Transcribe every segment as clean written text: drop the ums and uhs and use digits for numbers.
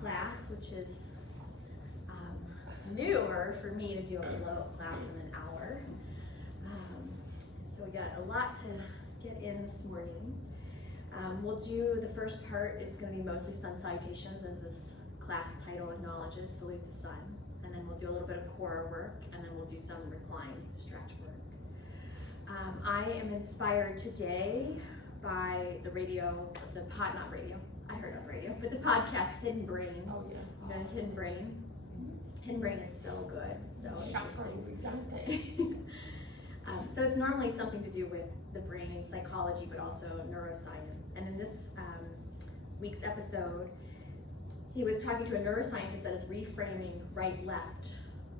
class, which is newer for me to do a flow class in an hour. So we got a lot to get in this morning. We'll do, the first part is going to be mostly sun salutations, as this class title acknowledges, salute the sun. And then we'll do a little bit of core work, and then we'll do some recline stretch work. I am inspired today by the but the podcast Hidden Brain. Oh yeah. The Hidden Brain. Hidden Brain is so good, so interesting. So it's normally something to do with the brain, psychology, but also neuroscience. And in this week's episode, he was talking to a neuroscientist that is reframing right-left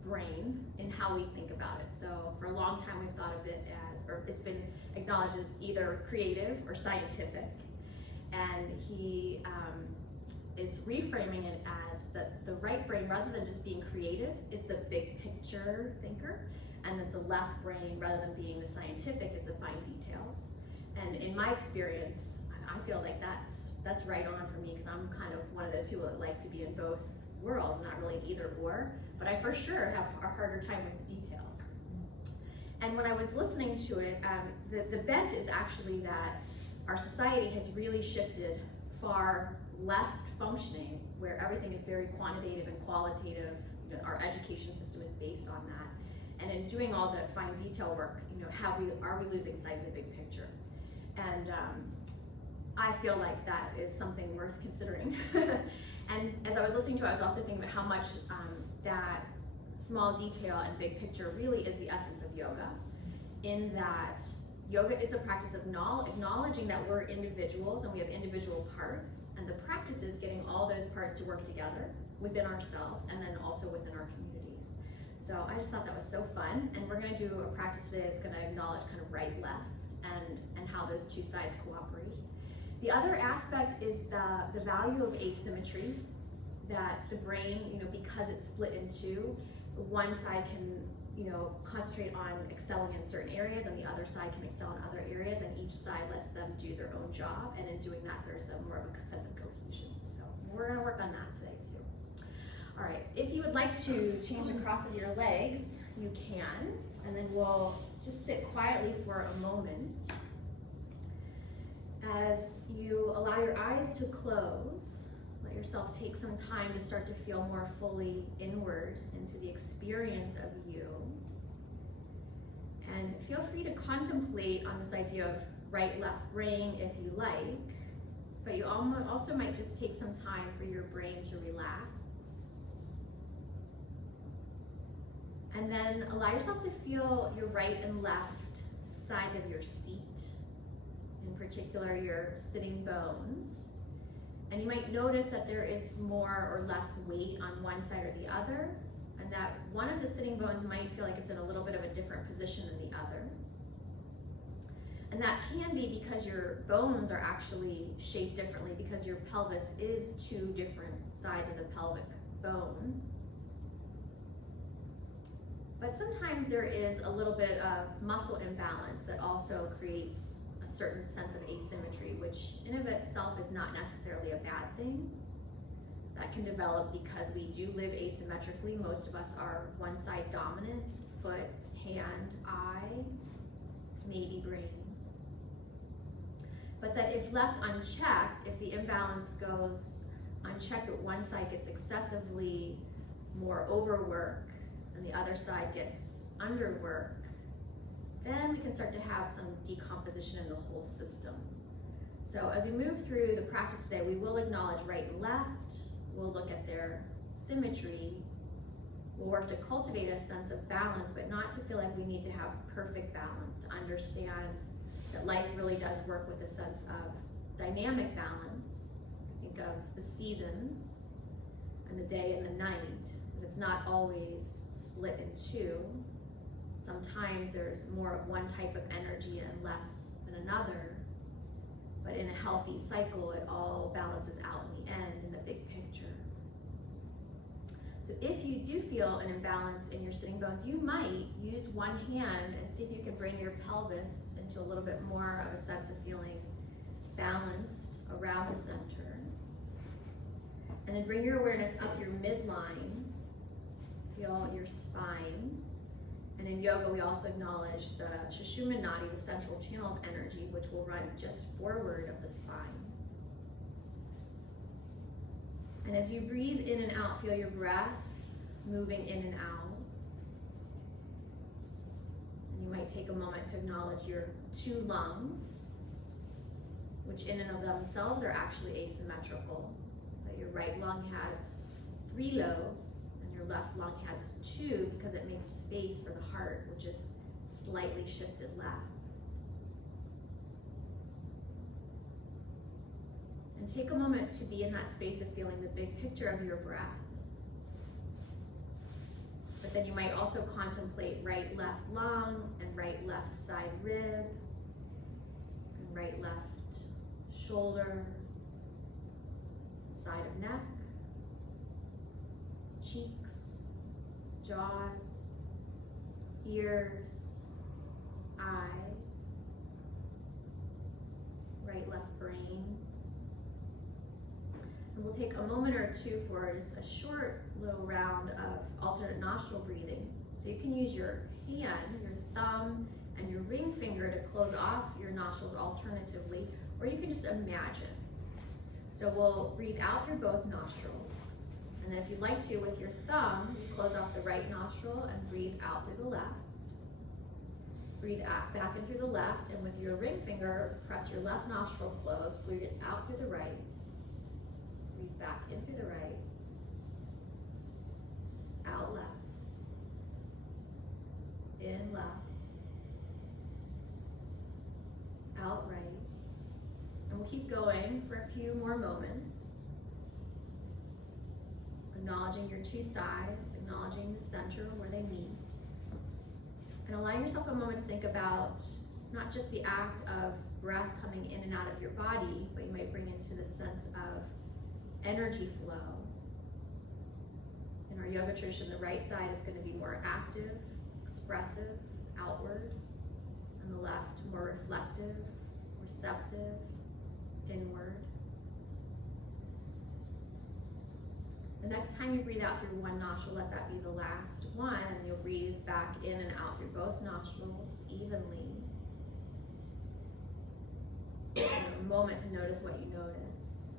brain in how we think about it. So for a long time we've thought of it as, or it's been acknowledged as either creative or scientific. And he is reframing it as the right brain, rather than just being creative, is the big picture thinker, and that the left brain, rather than being the scientific, is the fine details. And in my experience, I feel like that's right on for me, because I'm kind of one of those people that likes to be in both worlds, not really either or, but I for sure have a harder time with the details. And when I was listening to it, the bent is actually that our society has really shifted far left functioning, where everything is very quantitative and qualitative. You know, our education system is based on that. And in doing all the fine detail work, you know, are we losing sight of the big picture? And I feel like that is something worth considering. And as I was listening to it, I was also thinking about how much that small detail and big picture really is the essence of yoga, in that yoga is a practice of acknowledging that we're individuals and we have individual parts, and the practice is getting all those parts to work together within ourselves and then also within our communities. So I just thought that was so fun, and we're going to do a practice today that's going to acknowledge kind of right, left, and how those two sides cooperate. The other aspect is the value of asymmetry, that the brain, you know, because it's split in two, one side can, you know, concentrate on excelling in certain areas, and the other side can excel in other areas, and each side lets them do their own job, and in doing that there's more of a sense of cohesion. So we're going to work on that today too. All right, if you would like to change the cross of your legs, you can, and then we'll just sit quietly for a moment as you allow your eyes to close. Let yourself take some time to start to feel more fully inward into the experience of you. And feel free to contemplate on this idea of right-left brain if you like, but you also might just take some time for your brain to relax. And then allow yourself to feel your right and left sides of your seat, in particular your sitting bones. And you might notice that there is more or less weight on one side or the other, and that one of the sitting bones might feel like it's in a little bit of a different position than the other. And that can be because your bones are actually shaped differently, because your pelvis is two different sides of the pelvic bone. But sometimes there is a little bit of muscle imbalance that also creates a certain sense of asymmetry, which in of itself is not necessarily a bad thing. That can develop because we do live asymmetrically. Most of us are one side dominant, foot, hand, eye, maybe brain. But that if left unchecked, if the imbalance goes unchecked, that one side gets excessively more overwork and the other side gets underwork, then we can start to have some decomposition in the whole system. So as we move through the practice today, we will acknowledge right and left. We'll look at their symmetry. We'll work to cultivate a sense of balance, but not to feel like we need to have perfect balance, to understand that life really does work with a sense of dynamic balance. Think of the seasons and the day and the night. And it's not always split in two. Sometimes there's more of one type of energy and less than another. But in a healthy cycle, it all balances out in the end, in the big picture. So if you do feel an imbalance in your sitting bones, you might use one hand and see if you can bring your pelvis into a little bit more of a sense of feeling balanced around the center. And then bring your awareness up your midline. Feel your spine. And in yoga, we also acknowledge the Sushumna Nadi, the central channel of energy, which will run just forward of the spine. And as you breathe in and out, feel your breath moving in and out. And you might take a moment to acknowledge your 2 lungs, which in and of themselves are actually asymmetrical. But your right lung has 3 lobes, and your left lung has 2 because it makes space for the heart, which is slightly shifted left. And take a moment to be in that space of feeling the big picture of your breath. But then you might also contemplate right, left lung, and right, left side rib, and right, left shoulder, side of neck, cheeks, jaws, ears, eyes, right, left brain. And we'll take a moment or 2 for just a short little round of alternate nostril breathing. So you can use your hand, your thumb, and your ring finger to close off your nostrils alternatively, or you can just imagine. So we'll breathe out through both nostrils. And then if you'd like to, with your thumb, close off the right nostril and breathe out through the left. Breathe out, back in through the left, and with your ring finger, press your left nostril closed, breathe it out through the right. Breathe back in through the right. Out left. In left. Out right. And we'll keep going for a few more moments. Acknowledging your 2 sides, acknowledging the center where they meet. And allowing yourself a moment to think about not just the act of breath coming in and out of your body, but you might bring into the sense of energy flow. In our yoga tradition, the right side is going to be more active, expressive, outward. And the left, more reflective, receptive, inward. The next time you breathe out through one nostril, let that be the last one, and you'll breathe back in and out through both nostrils evenly. So a moment to notice what you notice.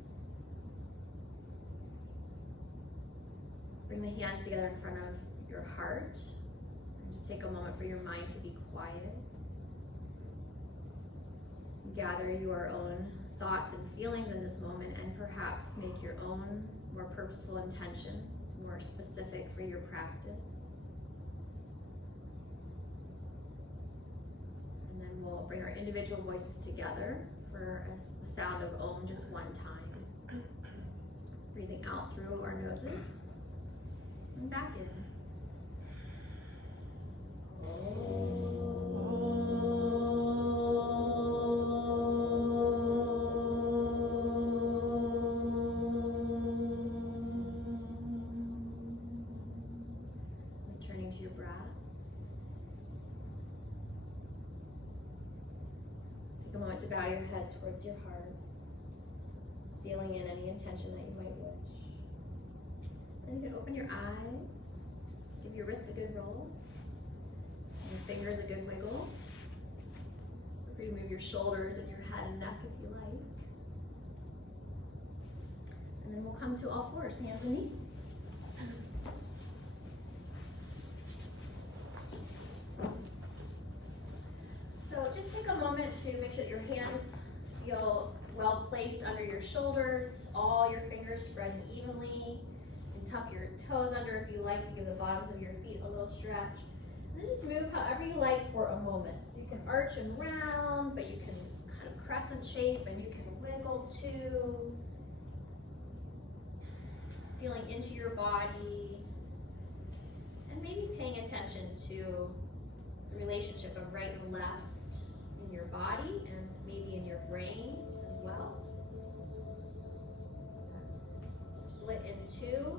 Bring the hands together in front of your heart, and just take a moment for your mind to be quiet. Gather your own thoughts and feelings in this moment, and perhaps make your own more purposeful intentions, more specific for your practice. And then we'll bring our individual voices together for the sound of Om just one time. Breathing out through our noses and back in. Returning to your breath. Take a moment to bow your head towards your heart, sealing in any intention that you might wish. Then you can open your eyes, give your wrists a good roll, and your fingers a good wiggle. Feel free to move your shoulders and your head and neck if you like. And then we'll come to all fours, hands and knees. So just take a moment to make sure that your hands feel well placed under your shoulders, all your fingers spreading evenly. And tuck your toes under if you like to give the bottoms of your feet a little stretch. And then just move however you like for a moment. So you can arch and round, but you can kind of crescent shape, and you can wiggle too. Feeling into your body, and maybe paying attention to the relationship of right and left in your body, and maybe in your brain as well. Split in two.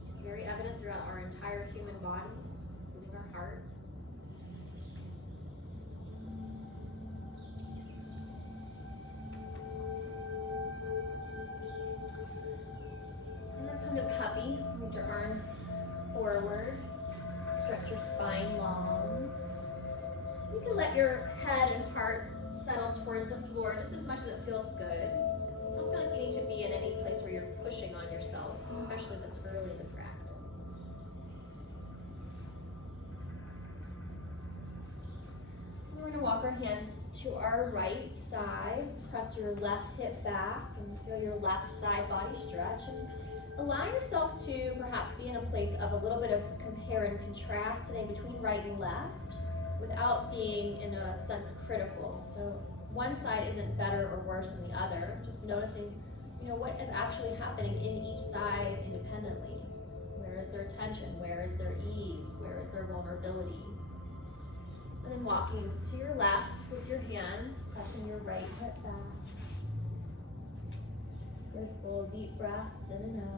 It's very evident throughout our entire human body, including our heart. Reach your arms forward. Stretch your spine long. You can let your head and heart settle towards the floor just as much as it feels good. Don't feel like you need to be in any place where you're pushing on yourself, especially this early in the practice. We're going to walk our hands to our right side. Press your left hip back and feel your left side body stretch. And allow yourself to perhaps be in a place of a little bit of compare and contrast today between right and left without being in a sense critical. So one side isn't better or worse than the other, just noticing, what is actually happening in each side independently. Where is their tension? Where is their ease? Where is their vulnerability? And then walking to your left with your hands, pressing your right hip back. Good full deep breaths in and out.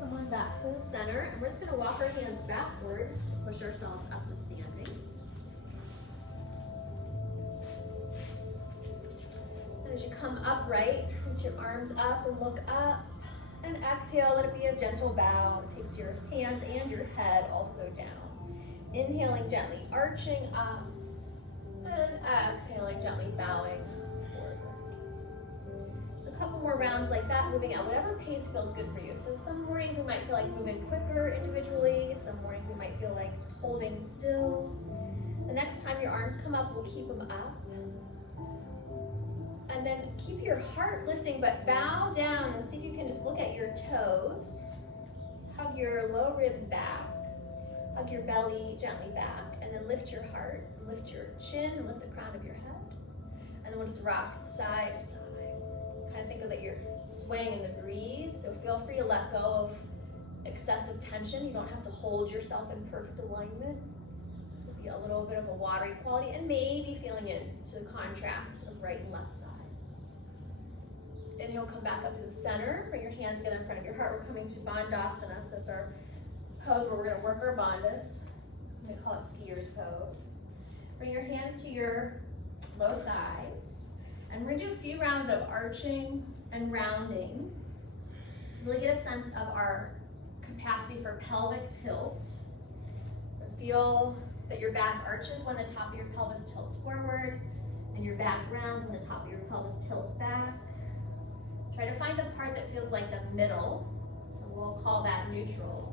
Come on back to the center, and we're just going to walk our hands backward to push ourselves up to standing. And as you come upright, reach your arms up and look up. And exhale, let it be a gentle bow. It takes your hands and your head also down. Inhaling gently, arching up, and exhaling gently, bowing forward. So a couple more rounds like that, moving out, whatever pace feels good for you. So some mornings we might feel like moving quicker individually, some mornings we might feel like just holding still. The next time your arms come up, we'll keep them up. And then keep your heart lifting, but bow down and see if you can just look at your toes. Hug your low ribs back. Hug your belly gently back, and then lift your heart, lift your chin, and lift the crown of your head. And then we'll just rock side to side. Kind of think of that you're swaying in the breeze, so feel free to let go of excessive tension. You don't have to hold yourself in perfect alignment. It'll be a little bit of a watery quality, and maybe feeling into the contrast of right and left sides. Inhale, come back up to the center. Bring your hands together in front of your heart. We're coming to Bandasana, so it's our pose where we're going to work our bandhas. I'm going to call it skier's pose. Bring your hands to your low thighs. And we're going to do a few rounds of arching and rounding to really get a sense of our capacity for pelvic tilt. So feel that your back arches when the top of your pelvis tilts forward, and your back rounds when the top of your pelvis tilts back. Try to find the part that feels like the middle, so we'll call that neutral.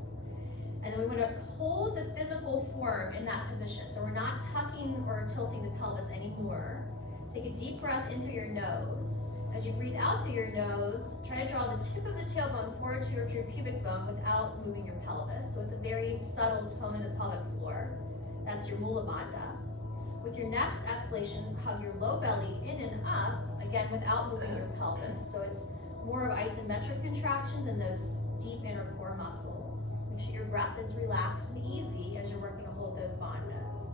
And then we want to hold the physical form in that position. So we're not tucking or tilting the pelvis anymore. Take a deep breath in through your nose. As you breathe out through your nose, try to draw the tip of the tailbone forward towards your pubic bone without moving your pelvis. So it's a very subtle tone in the pelvic floor. That's your Mula Bandha. With your next exhalation, hug your low belly in and up, again without moving your pelvis. So it's more of isometric contractions in those deep inner core muscles. Make sure your breath is relaxed and easy as you're working to hold those bandhas.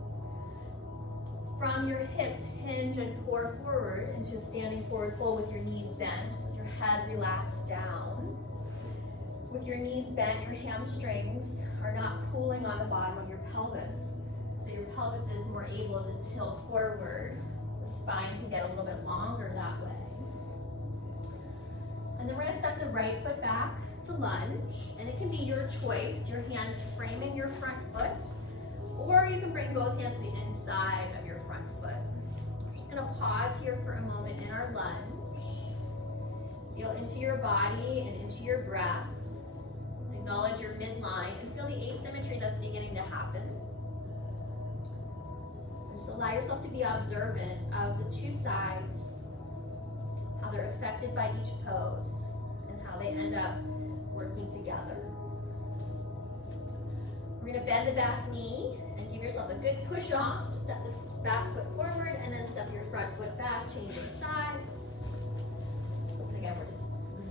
From your hips, hinge and pour forward into a standing forward fold with your knees bent, with your head relaxed down. With your knees bent, your hamstrings are not pulling on the bottom of your pelvis, so your pelvis is more able to tilt forward. The spine can get a little bit longer that way. And then we're going to step the right foot back to lunge, and it can be your choice, your hands framing your front foot, or you can bring both hands to the inside of your front foot. We're just going to pause here for a moment in our lunge. Feel into your body and into your breath. Acknowledge your midline and feel the asymmetry that's beginning to happen. Just allow yourself to be observant of the two sides, how they're affected by each pose, and how they end up working together. We're going to bend the back knee and give yourself a good push off. Just step the back foot forward and then step your front foot back, changing sides. And again, we're just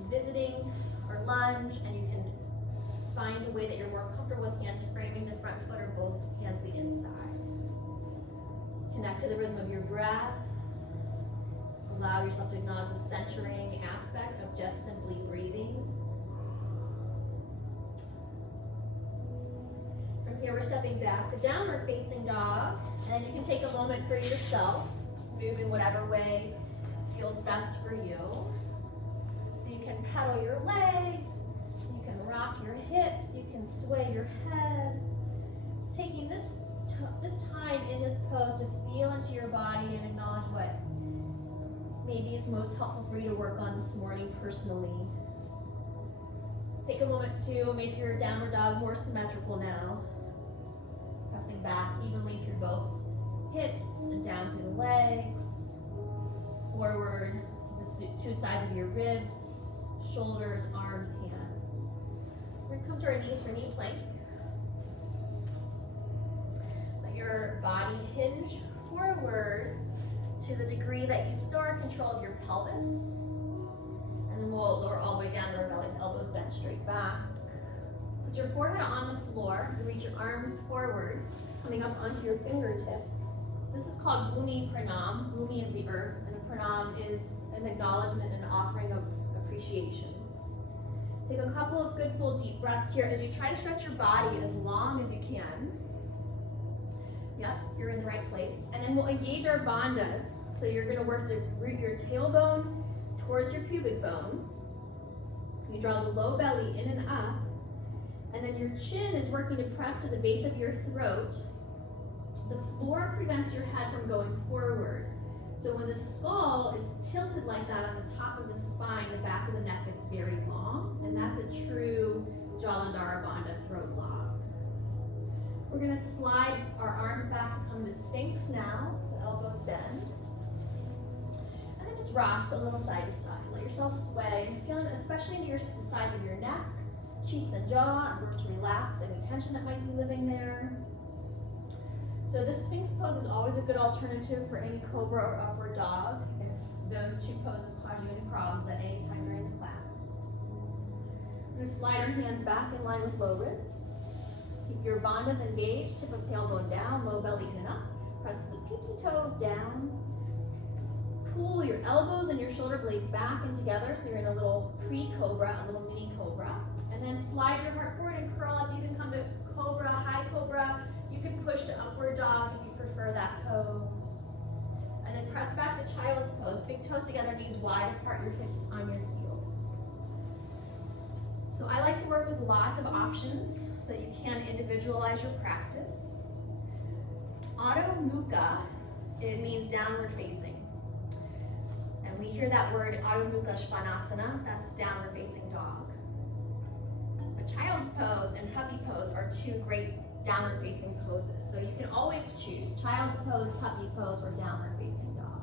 visiting our lunge, and you can find a way that you're more comfortable with hands framing the front foot or both hands to the inside. Connect to the rhythm of your breath. Allow yourself to acknowledge the centering aspect of just simply breathing. From here, we're stepping back to downward facing dog, and you can take a moment for yourself. move in whatever way feels best for you. So you can pedal your legs, you can rock your hips, you can sway your head. Just taking this time in this pose to feel into your body and acknowledge what maybe is most helpful for you to work on this morning personally. Take a moment to make your downward dog more symmetrical now. Pressing back evenly through both hips and down through the legs. Forward, the two sides of your ribs, shoulders, arms, hands. We're going to come to our knees for knee plank. Let your body hinge forward to the degree that you still are in control of your pelvis. And then we'll lower all the way down to our bellies, elbows bent straight back. Put your forehead on the floor and reach your arms forward, coming up onto your fingertips. This is called Gumi Pranam. Gumi is the earth, and a pranam is an acknowledgement and an offering of appreciation. Take a couple of good full deep breaths here as you try to stretch your body as long as you can. Yep, you're in the right place. And then we'll engage our bandhas. So you're going to work to root your tailbone towards your pubic bone. You draw the low belly in and up. And then your chin is working to press to the base of your throat. The floor prevents your head from going forward. So when the skull is tilted like that on the top of the spine, the back of the neck gets very long. And that's a true Jalandhara Bandha throat lock. We're going to slide our arms back to come to Sphinx now, so elbows bend. And then just rock a little side to side. Let yourself sway, feeling especially into the sides of your neck, cheeks and jaw, and work to relax any tension that might be living there. So this Sphinx pose is always a good alternative for any cobra or upward dog if those two poses cause you any problems at any time during the class. We're going to slide our hands back in line with low ribs. Keep your bandhas engaged, tip of tailbone down, low belly in and up. Press the pinky toes down. Pull your elbows and your shoulder blades back and together so you're in a little pre-cobra, a little mini cobra. And then slide your heart forward and curl up. You can come to cobra, high cobra. You can push to upward dog if you prefer that pose. And then press back to child's pose. Big toes together, knees wide apart, your hips on your heels. So I like to work with lots of options so you can individualize your practice. Adho Mukha, it means downward facing. And we hear that word Adho Mukha Svanasana, that's downward facing dog. A child's pose and puppy pose are two great downward facing poses. So you can always choose child's pose, puppy pose, or downward facing dog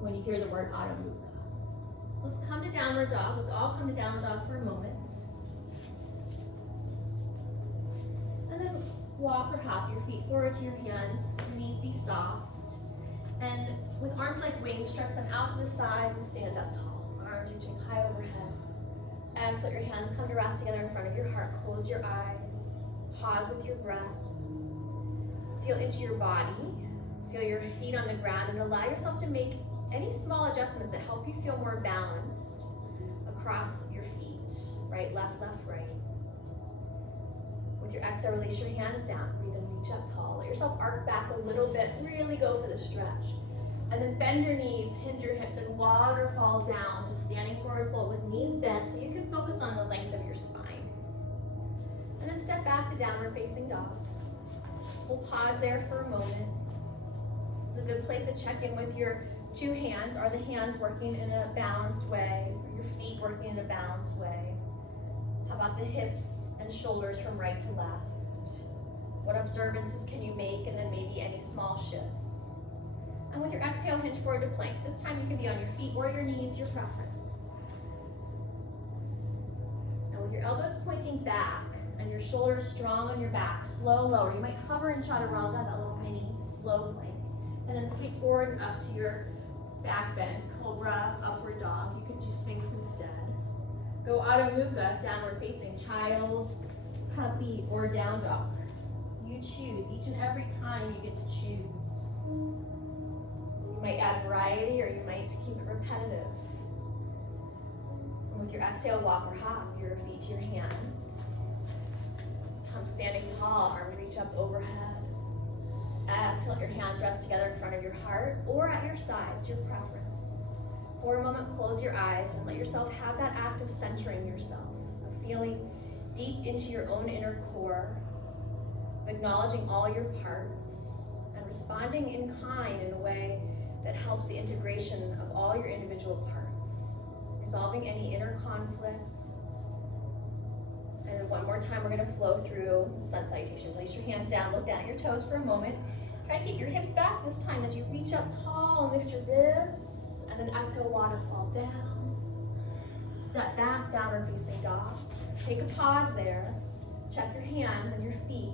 when you hear the word Adho Mukha. Let's come to downward dog. Let's all come to downward dog for a moment. And then walk or hop your feet forward to your hands. Your knees be soft. And with arms like wings, stretch them out to the sides and stand up tall. Arms reaching high overhead. Exhale, your hands come to rest together in front of your heart. Close your eyes. Pause with your breath. Feel into your body. Feel your feet on the ground and allow yourself to make any small adjustments that help you feel more balanced across your feet. Right, left, right. With your exhale, release your hands down. Breathe and reach up tall. Let yourself arc back a little bit. Really go for the stretch. And then bend your knees, hinge your hips, and waterfall down to standing forward fold with knees bent so you can focus on the length of your spine. And then step back to downward facing dog. We'll pause there for a moment. It's a good place to check in with your two hands. Are the hands working in a balanced way? Are your feet working in a balanced way? How about the hips and shoulders from right to left? What observances can you make, and then maybe any small shifts? And with your exhale, hinge forward to plank. This time you can be on your feet or your knees, your preference. And with your elbows pointing back and your shoulders strong on your back, slow lower. You might hover in chaturanga, that little mini low plank. And then sweep forward and up to your back bend, cobra, upward dog. You can do Sphinx instead. Go Adho Mukha, downward facing, child, puppy, or down dog. You choose. Each and every time you get to choose. You might add variety, or you might keep it repetitive. And with your exhale, walk or hop your feet to your hands. Come standing tall, arms reach up overhead. Exhale. exhale, let your hands rest together in front of your heart or at your sides, your preference. For a moment, close your eyes and let yourself have that act of centering yourself, of feeling deep into your own inner core, of acknowledging all your parts, and responding in kind in a way that helps the integration of all your individual parts, resolving any inner conflict. And one more time, we're going to flow through sun salutation. Place your hands down, look down at your toes for a moment. Try to keep your hips back this time as you reach up tall and lift your ribs. And then exhale, waterfall down. Step back, downward facing dog. Take a pause there. Check your hands and your feet.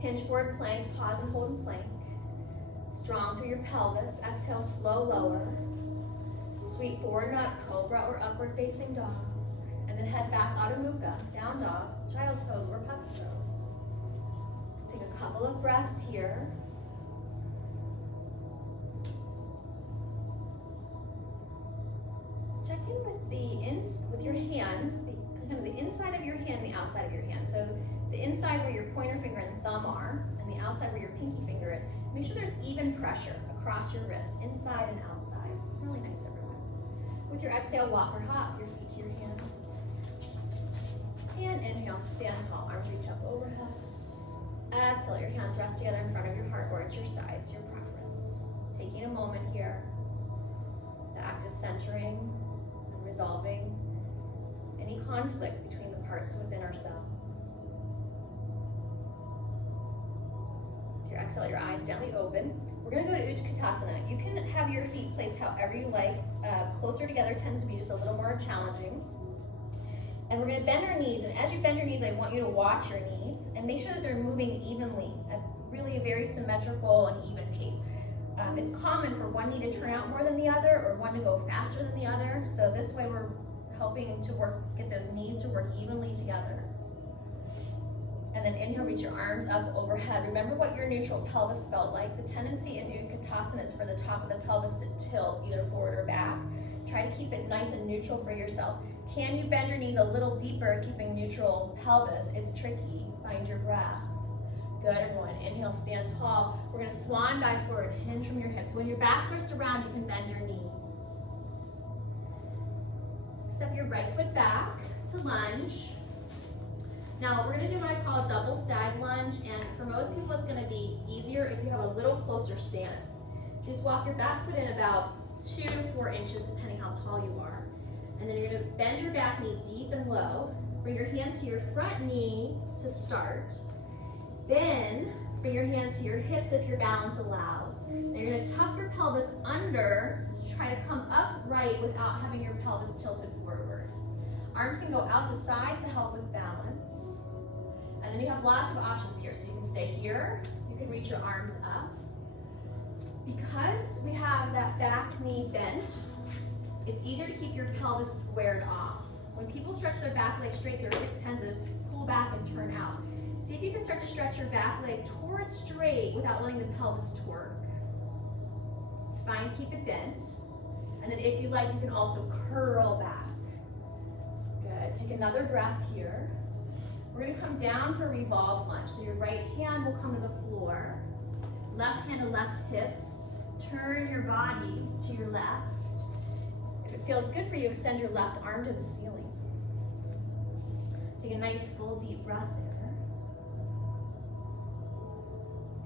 Hinge forward plank, pause and hold in plank. Strong through your pelvis. Exhale, slow lower. Sweep forward, not cobra or upward facing dog. And then head back, Adho Mukha, down dog, child's pose or puppy pose. Take a couple of breaths here. Check in with your hands, kind of the inside of your hand and the outside of your hand. So the inside where your pointer finger and thumb are, and the outside where your pinky finger is. Make sure there's even pressure across your wrist, inside and outside. Really nice, everyone. With your exhale, walk or hop your feet to your hands. And inhale, stand tall, arms reach up overhead. Exhale, let your hands rest together in front of your heart or at your sides, your preference. Taking a moment here, the act of centering and resolving any conflict between the parts within ourselves. With your exhale, your eyes gently open. We're going to go to Utkatasana. You can have your feet placed however you like. Closer together tends to be just a little more challenging. And we're going to bend our knees, and as you bend your knees, I want you to watch your knees and make sure that they're moving evenly, at really a very symmetrical and even pace. It's common for one knee to turn out more than the other, or one to go faster than the other. So this way we're helping to get those knees to work evenly together. And then inhale, reach your arms up overhead. Remember what your neutral pelvis felt like. The tendency in Utkatasana is for the top of the pelvis to tilt either forward or back. Try to keep it nice and neutral for yourself. Can you bend your knees a little deeper, keeping neutral pelvis? It's tricky. Find your breath. Good, everyone. Inhale, stand tall. We're going to swan dive forward, hinge from your hips. When your back starts to round, you can bend your knees. Step your right foot back to lunge. Now, we're going to do what I call a double stag lunge, and for most people, it's going to be easier if you have a little closer stance. Just walk your back foot in about 2 to 4 inches, depending how tall you are. And then you're going to bend your back knee deep and low. Bring your hands to your front knee to start. Then bring your hands to your hips if your balance allows. Then you're going to tuck your pelvis under to try to come upright without having your pelvis tilted forward. Arms can go out to sides to help with balance. And then you have lots of options here. So you can stay here. You can reach your arms up. Because we have that back knee bent, it's easier to keep your pelvis squared off. When people stretch their back leg straight, their hip tends to pull back and turn out. See if you can start to stretch your back leg towards straight without letting the pelvis twerk. It's fine, keep it bent. And then if you like, you can also curl back. Good, take another breath here. We're gonna come down for Revolve Lunge. So your right hand will come to the floor. Left hand to left hip. Turn your body to your left. If it feels good for you, extend your left arm to the ceiling. Take a nice full deep breath there.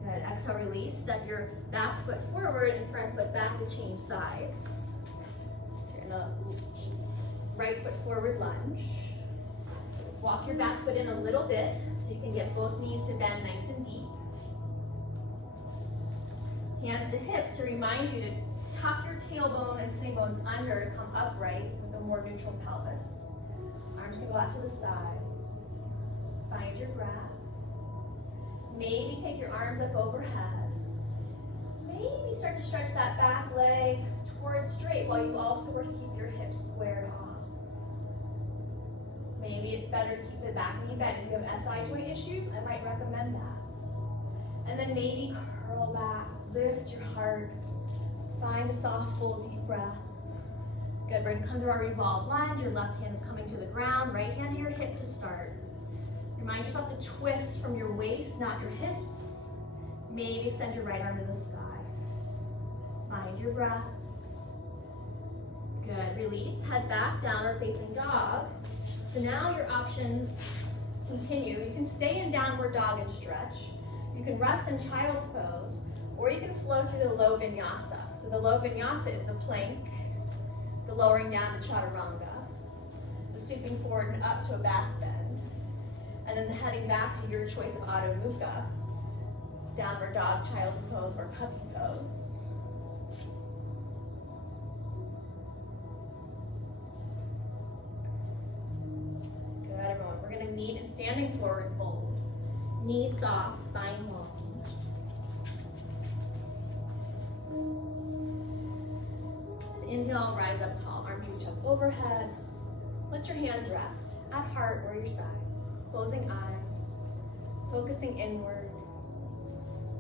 Good, exhale, release. Step your back foot forward and front foot back to change sides. So you're in a right foot forward lunge. Walk your back foot in a little bit so you can get both knees to bend nice and deep. Hands to hips to remind you to tuck your tailbone and sitting bones under to come upright with a more neutral pelvis. Arms can go out to the sides. Find your breath. Maybe take your arms up overhead. Maybe start to stretch that back leg towards straight while you also work to keep your hips squared off. Maybe it's better to keep the back knee bent. If you have SI joint issues, I might recommend that. And then maybe curl back. Lift your heart. Find a soft, full, deep breath. Good, we're gonna come to our Revolve Lunge. Your left hand is coming to the ground, right hand to your hip to start. Remind yourself to twist from your waist, not your hips. Maybe send your right arm to the sky. Find your breath. Good, release, head back, downward facing dog. So now your options continue. You can stay in downward dog and stretch. You can rest in child's pose, or you can flow through the low vinyasa. So the low vinyasa is the plank, the lowering down to chaturanga, the sweeping forward and up to a back bend, and then the heading back to your choice of Adho Mukha, downward dog, child's pose, or puppy pose. Good, everyone. We're going to meet in standing forward fold. Knees soft, spine long. Inhale, rise up tall, arms reach up overhead. Let your hands rest at heart or your sides. Closing eyes, focusing inward,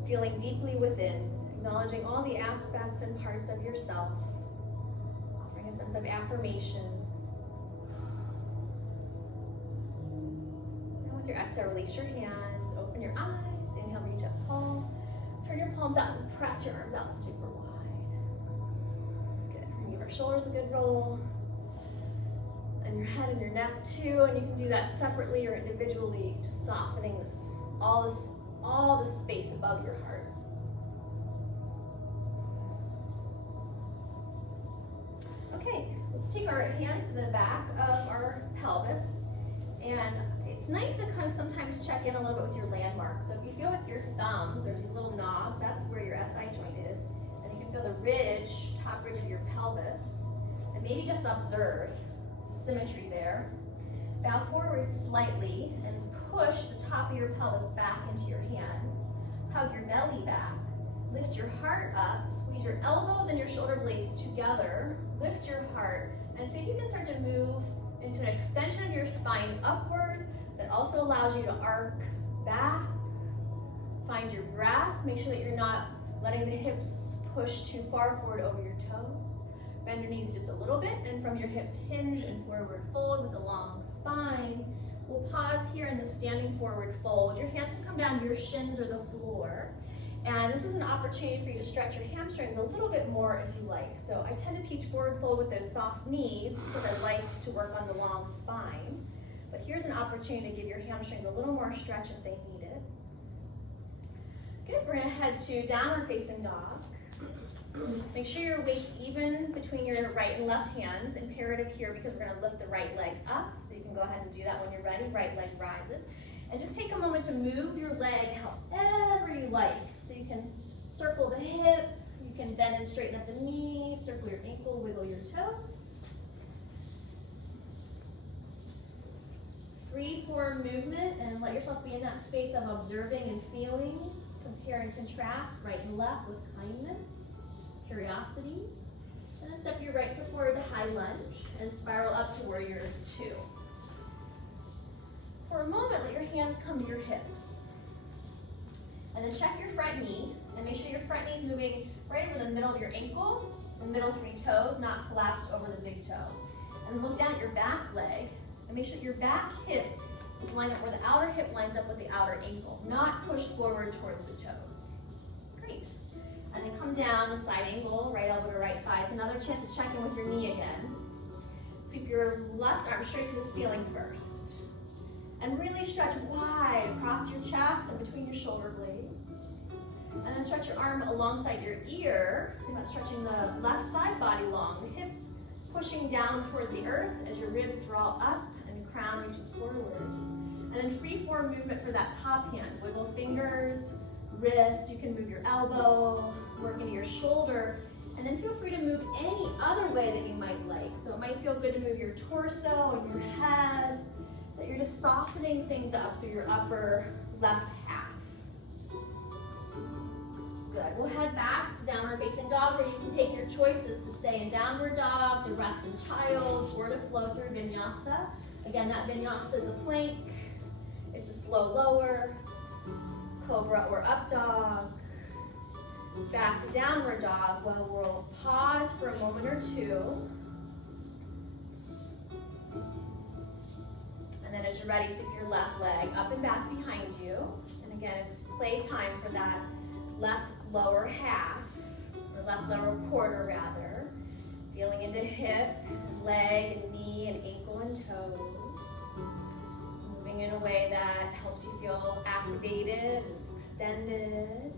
feeling deeply within, acknowledging all the aspects and parts of yourself, offering a sense of affirmation. And with your exhale, release your hands, open your eyes, inhale, reach up tall, turn your palms out and press your arms out super wide. Give our shoulders a good roll, and your head and your neck too, and you can do that separately or individually, just softening all the space above your heart. Okay, let's take our hands to the back of our pelvis, and it's nice to kind of sometimes check in a little bit with your landmarks. So if you feel with your thumbs, there's these little knobs, that's where your SI joint is, and you can feel the ridge, top ridge of your pelvis, and maybe just observe symmetry there. Bow forward slightly and push the top of your pelvis back into your hands. Hug your belly back. Lift your heart up. Squeeze your elbows and your shoulder blades together. Lift your heart. And see if you can start to move into an extension of your spine upward that also allows you to arc back. Find your breath. Make sure that you're not letting the hips push too far forward over your toes. Bend your knees just a little bit, and from your hips hinge and forward fold with a long spine. We'll pause here in the standing forward fold. Your hands can come down to your shins or the floor. And this is an opportunity for you to stretch your hamstrings a little bit more if you like. So I tend to teach forward fold with those soft knees because I like to work on the long spine. But here's an opportunity to give your hamstrings a little more stretch if they need it. Good, we're gonna head to downward facing dog. Make sure your weight's even between your right and left hands. Imperative here because we're going to lift the right leg up. So you can go ahead and do that when you're ready. Right leg rises. And just take a moment to move your leg however you like. So you can circle the hip. You can bend and straighten up the knee. Circle your ankle, wiggle your toes. Free form movement and let yourself be in that space of observing and feeling. Compare and contrast right and left with kindness. Curiosity, and then step your right foot forward to high lunge and spiral up to warrior two. For a moment, let your hands come to your hips. And then check your front knee, and make sure your front knee is moving right over the middle of your ankle, the middle three toes, not collapsed over the big toe. And look down at your back leg, and make sure your back hip is lined up where the outer hip lines up with the outer ankle, not pushed forward towards the toes. Great. And then come down a side angle, right elbow to right thigh. It's another chance to check in with your knee again. Sweep your left arm straight to the ceiling first. And really stretch wide across your chest and between your shoulder blades. And then stretch your arm alongside your ear. Think about stretching the left side body long. The hips pushing down towards the earth as your ribs draw up and crown reaches forward. And then free form movement for that top hand. Wiggle fingers, wrist, you can move your elbow, work into your shoulder, and then feel free to move any other way that you might like. So it might feel good to move your torso and your head, that you're just softening things up through your upper left half. Good, we'll head back to downward facing dog where you can take your choices to stay in downward dog, to rest in child, or to flow through vinyasa. Again, that vinyasa is a plank, it's a slow lower, cobra or up dog, back to downward dog. Well, we'll pause for a moment or two. And then as you're ready, sweep your left leg up and back behind you. And again, it's play time for that left lower half, or left lower quarter rather. Feeling into hip, leg, and knee, and ankle, and toes. Moving in a way that helps you feel activated and extended.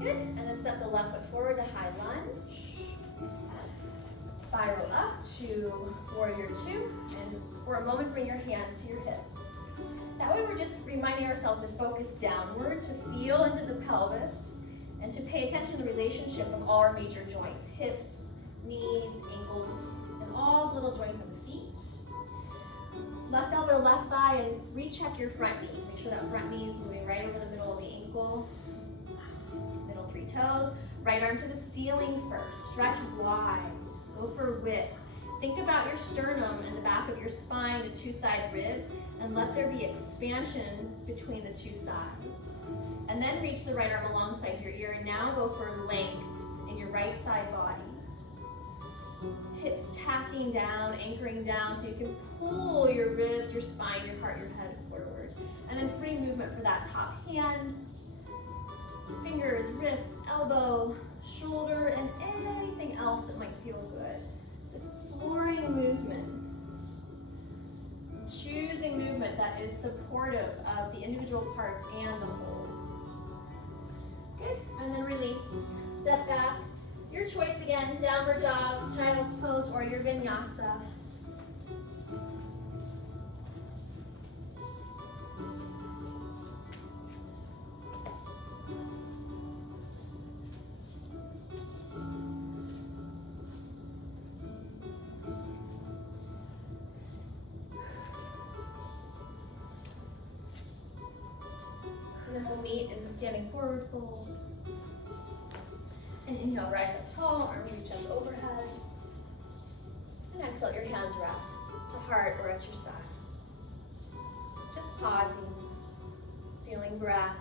Good. And then step the left foot forward to high lunge. Spiral up to warrior two. And for a moment, bring your hands to your hips. That way we're just reminding ourselves to focus downward, to feel into the pelvis, and to pay attention to the relationship of all our major joints. Hips, knees, ankles, and all the little joints of the feet. Left elbow to left thigh, and recheck your front knee. Make sure that front knee is moving right over the middle of the ankle. Middle three toes. Right arm to the ceiling first. Stretch wide. Go for width. Think about your sternum and the back of your spine, the two side ribs, and let there be expansion between the two sides. And then reach the right arm alongside your ear, and now go for length in your right side body. Hips tacking down, anchoring down, so you can pull your ribs, your spine, your heart, your head forward. And then free movement for that top hand. Fingers, wrist, elbow, shoulder, and anything else that might feel good. So exploring movement. Choosing movement that is supportive of the individual parts and the whole. Good. And then release. Step back. Your choice again, downward dog, child's pose, or your vinyasa. And then we'll meet in the standing forward fold. And inhale, rise up tall, arms reach up overhead. And exhale, your hands rest to heart or at your side. Just pausing, feeling breath.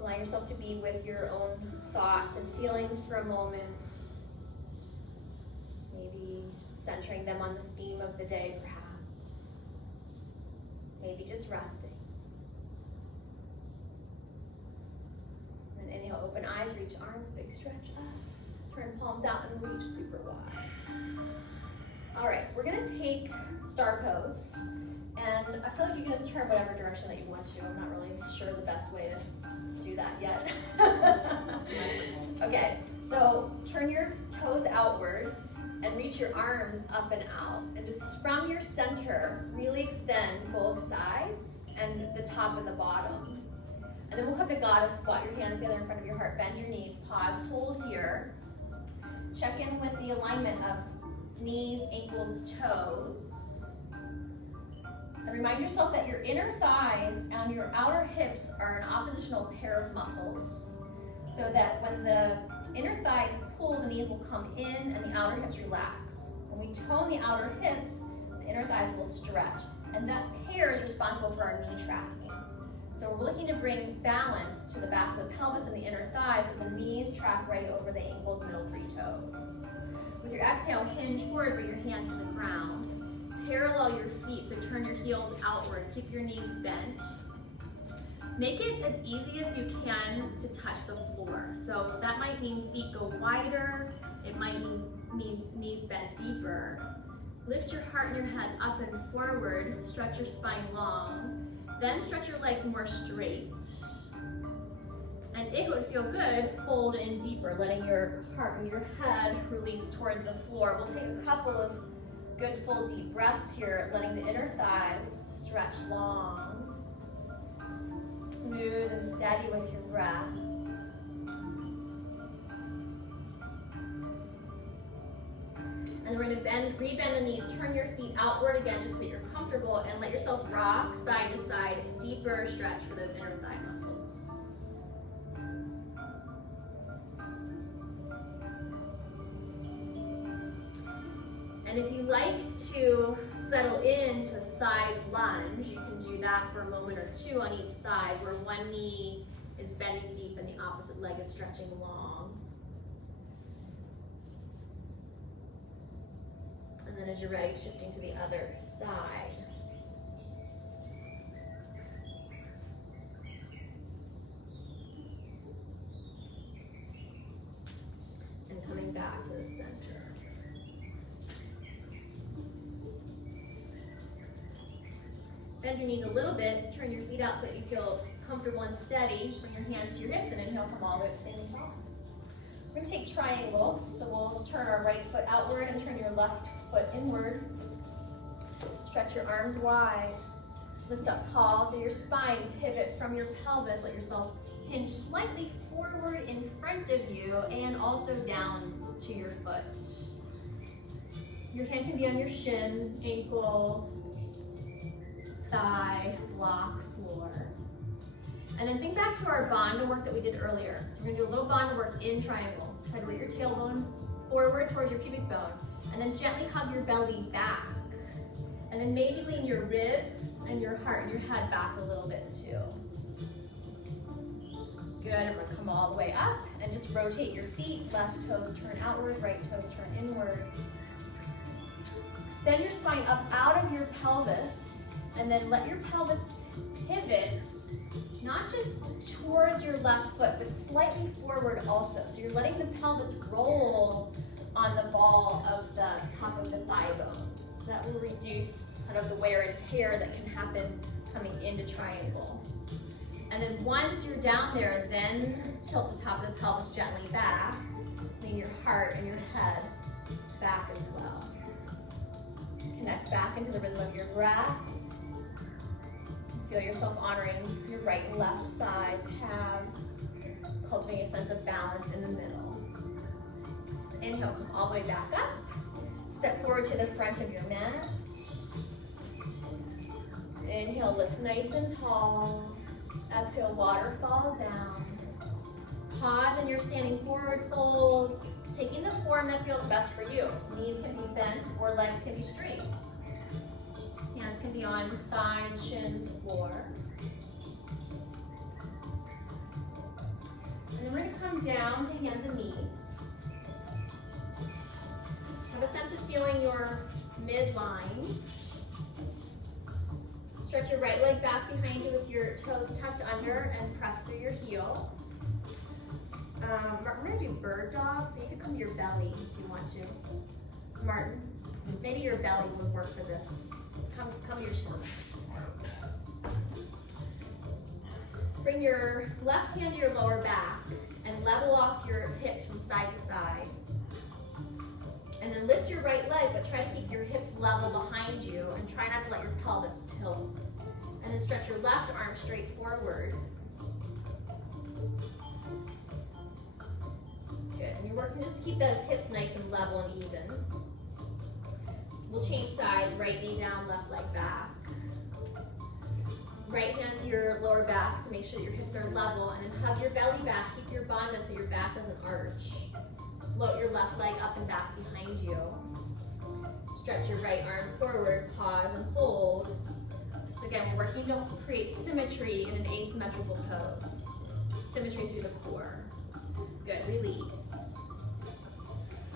Allow yourself to be with your own thoughts and feelings for a moment. Maybe centering them on the theme of the day, perhaps. Maybe just resting. Inhale, open eyes, reach arms, big stretch up. Turn palms out and reach super wide. All right, we're gonna take star pose. And I feel like you can just turn whatever direction that you want to. I'm not really sure the best way to do that yet. Okay, so turn your toes outward and reach your arms up and out. And just from your center, really extend both sides and the top and the bottom. And then we'll come to goddess squat, your hands together in front of your heart, bend your knees, pause, hold here. Check in with the alignment of knees, ankles, toes. And remind yourself that your inner thighs and your outer hips are an oppositional pair of muscles. So that when the inner thighs pull, the knees will come in and the outer hips relax. When we tone the outer hips, the inner thighs will stretch. And that pair is responsible for our knee tracking. So we're looking to bring balance to the back of the pelvis and the inner thighs so the knees track right over the ankles, middle three toes. With your exhale, hinge forward, bring your hands to the ground. Parallel your feet, so turn your heels outward. Keep your knees bent. Make it as easy as you can to touch the floor. So that might mean feet go wider. It might mean knees bent deeper. Lift your heart and your head up and forward. Stretch your spine long. Then stretch your legs more straight. And if it would feel good, fold in deeper, letting your heart and your head release towards the floor. We'll take a couple of good full deep breaths here, letting the inner thighs stretch long. Smooth and steady with your breath. And we're going to rebend the knees, turn your feet outward again just so that you're comfortable, and let yourself rock side to side, deeper stretch for those inner thigh muscles. And if you like to settle into a side lunge, you can do that for a moment or two on each side, where one knee is bending deep and the opposite leg is stretching long. And then as you're ready, shifting to the other side. back to the center. Bend your knees a little bit, turn your feet out so that you feel comfortable and steady. Bring your hands to your hips and inhale, come all the way to standing tall. We're gonna take triangle, so we'll turn our right foot outward and turn your left foot inward. Stretch your arms wide. Lift up tall through your spine, pivot from your pelvis, let yourself hinge slightly forward in front of you and also down to your foot. Your hand can be on your shin, ankle, thigh, block, floor. And then think back to our Bandha work that we did earlier. So we're gonna do a little Bandha work in triangle. Try to root your tailbone forward towards your pubic bone. And then gently hug your belly back. And then maybe lean your ribs and your heart and your head back a little bit too. Good, and we're gonna come all the way up and just rotate your feet. Left toes turn outward, right toes turn inward. Extend your spine up out of your pelvis and then let your pelvis pivot, not just towards your left foot, but slightly forward also. So you're letting the pelvis roll on the ball of the top of the thigh bone. So that will reduce kind of the wear and tear that can happen coming into triangle. And then once you're down there, then tilt the top of the pelvis gently back. Lean your heart and your head back as well. Connect back into the rhythm of your breath. Feel yourself honoring your right and left sides, halves, cultivating a sense of balance in the middle. Inhale, come all the way back up. Step forward to the front of your mat. Inhale, lift nice and tall. Exhale, waterfall down. Pause and you're standing forward fold. Just taking the form that feels best for you. Knees can be bent or legs can be straight. Hands can be on thighs, shins, floor. And then we're going to come down to hands and knees. Have a sense of feeling your midline. Stretch your right leg back behind you with your toes tucked under and press through your heel. We're going to do bird dog, so you can come to your belly if you want to. Martin, maybe your belly would work for this. Come to your stomach. Bring your left hand to your lower back and level off your hips from side to side. And then lift your right leg, but try to keep your hips level behind you and try not to let your pelvis tilt. And then stretch your left arm straight forward. Good, and you're working just to keep those hips nice and level and even. We'll change sides, right knee down, left leg back. Right hand to your lower back to make sure your hips are level, and then hug your belly back, keep your bandha so your back doesn't arch. Float your left leg up and back behind you. Stretch your right arm forward, pause and hold. So again, we're working to create symmetry in an asymmetrical pose. Symmetry through the core. Good, release.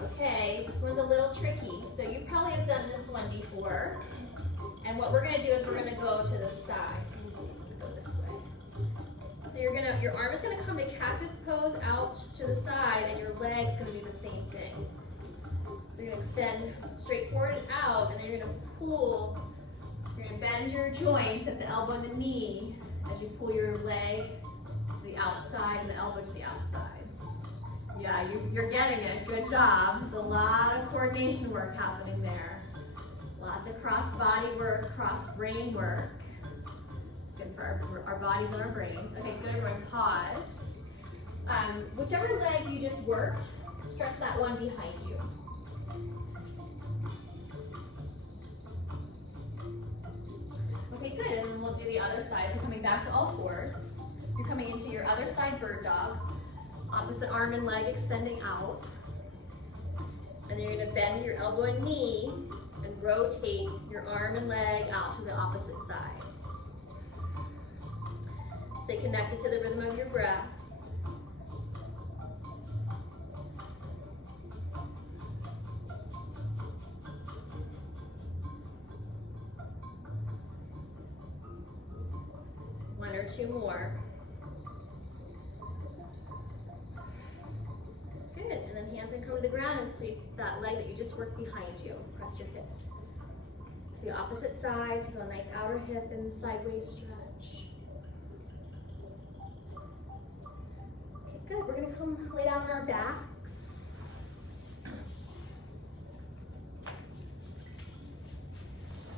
Okay, this one's a little tricky. So you probably have done this one before. And what we're gonna do is we're gonna go to the side. Let me see, I'm gonna go this way. So your arm is gonna come to Cactus Pose out to the side, and your leg's gonna do the same thing. So you're gonna extend straight forward and out, and then you're gonna pull. You're gonna bend your joints at the elbow and the knee as you pull your leg to the outside and the elbow to the outside. Yeah, you're getting it. Good job. There's a lot of coordination work happening there. Lots of cross body work, cross brain work. It's good for our bodies and our brains. Okay, good. We're going to pause. Whichever leg you just worked, stretch that one behind you. Okay, good. And then we'll do the other side. So coming back to all fours. You're coming into your other side bird dog. Opposite arm and leg extending out. And then you're going to bend your elbow and knee and rotate your arm and leg out to the opposite sides. Stay connected to the rhythm of your breath. One or two more. Good, and then hands can come come to the ground and sweep that leg that you just worked behind you. Press your hips to the opposite sides. Feel a nice outer hip and sideways stretch. Okay, good. We're going to come lay down on our backs.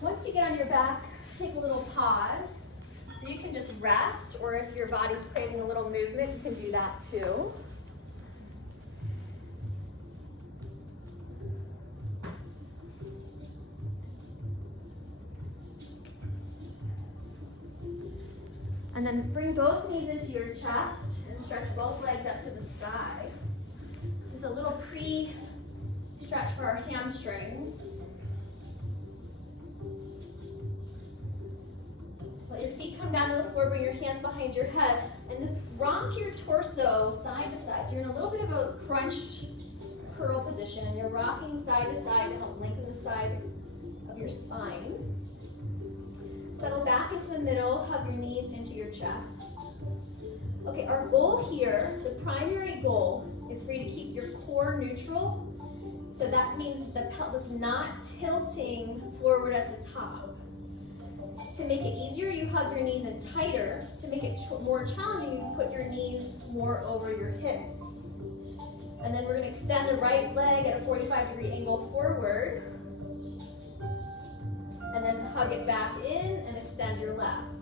Once you get on your back, take a little pause. So you can just rest, or if your body's craving a little movement, you can do that too. And then bring both knees into your chest and stretch both legs up to the sky. Just a little pre-stretch for our hamstrings. Let your feet come down to the floor, bring your hands behind your head, and just rock your torso side to side. So you're in a little bit of a crunch curl position, and you're rocking side to side to help lengthen the side of your spine. Settle back into the middle, hug your knees into your chest. Okay, our goal here, the primary goal, is for you to keep your core neutral. So that means the pelvis not tilting forward at the top. To make it easier, you hug your knees in tighter. To make it more challenging, you put your knees more over your hips. And then we're going to extend the right leg at a 45-degree angle forward. And then hug it back in and extend your left.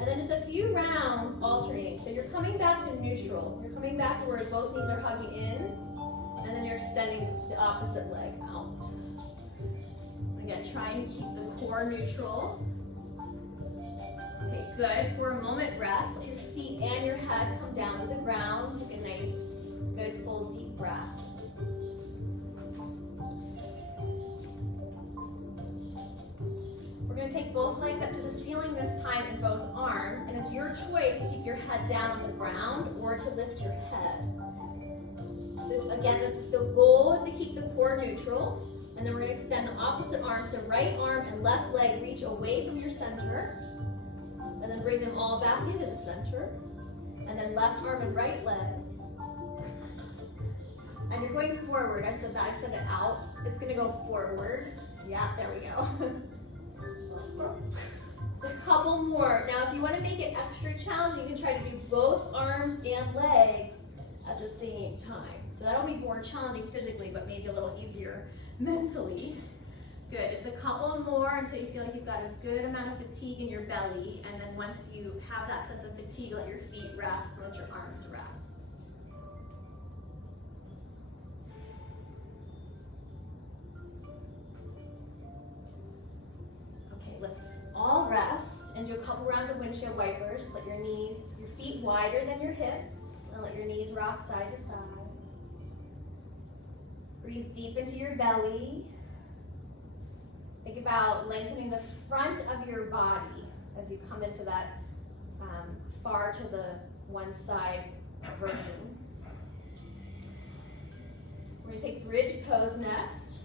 And then just a few rounds alternating. So you're coming back to neutral. You're coming back to where both knees are hugging in, and then you're extending the opposite leg out. Again, trying to keep the core neutral. Okay, good. For a moment, rest. Let your feet and your head come down to the ground. Take a nice, good, full, deep breath. We're going to take both legs up to the ceiling this time in both arms, and it's your choice to keep your head down on the ground or to lift your head. Again, the goal is to keep the core neutral, and then we're going to extend the opposite arm, so right arm and left leg reach away from your center, and then bring them all back into the center, and then left arm and right leg. And you're going forward. I said it out. It's going to go forward. Yeah, there we go. So a couple more. Now, if you want to make it extra challenging, you can try to do both arms and legs at the same time. So that'll be more challenging physically, but maybe a little easier mentally. Good. Just a couple more until you feel like you've got a good amount of fatigue in your belly. And then once you have that sense of fatigue, let your feet rest, let your arms rest. Let's all rest and do a couple rounds of windshield wipers. Just let your feet wider than your hips, and let your knees rock side to side. Breathe deep into your belly. Think about lengthening the front of your body as you come into that far to the one side version. We're going to take bridge pose next.